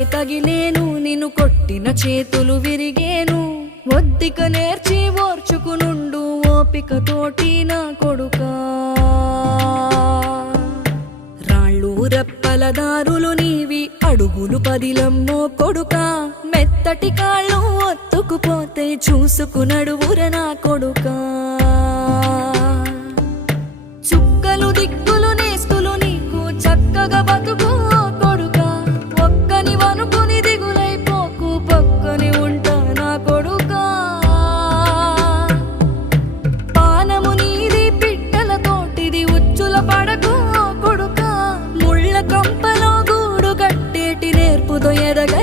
తగిలేను నిన్ను కొట్టిన చేతులు విరిగేను ఒద్దిక నేర్చి ఓర్చుకునుండు ఓపిక తోటి నా కొడుకా రాళ్ళు రెప్పల దారులు నీవి అడుగులు పదిలమ్మో కొడుకా మెత్తటి కాళ్ళు ఒత్తుకుపోతే చూసుకునడువుర నా కొడుకా చుక్కలు దిక్కులు నేస్తులు నీకు చక్కగా బతుకు కొడుకా ఒక్కని వనుకుని దిగులైపోకు పక్కని ఉంటా నా కొడుకా పానము నీది పిట్టల తోటిది ఉచ్చుల పడకు కొడుకా ముళ్ళ కంపలో గూడు కట్టేటి నేర్పుతో ఎదగ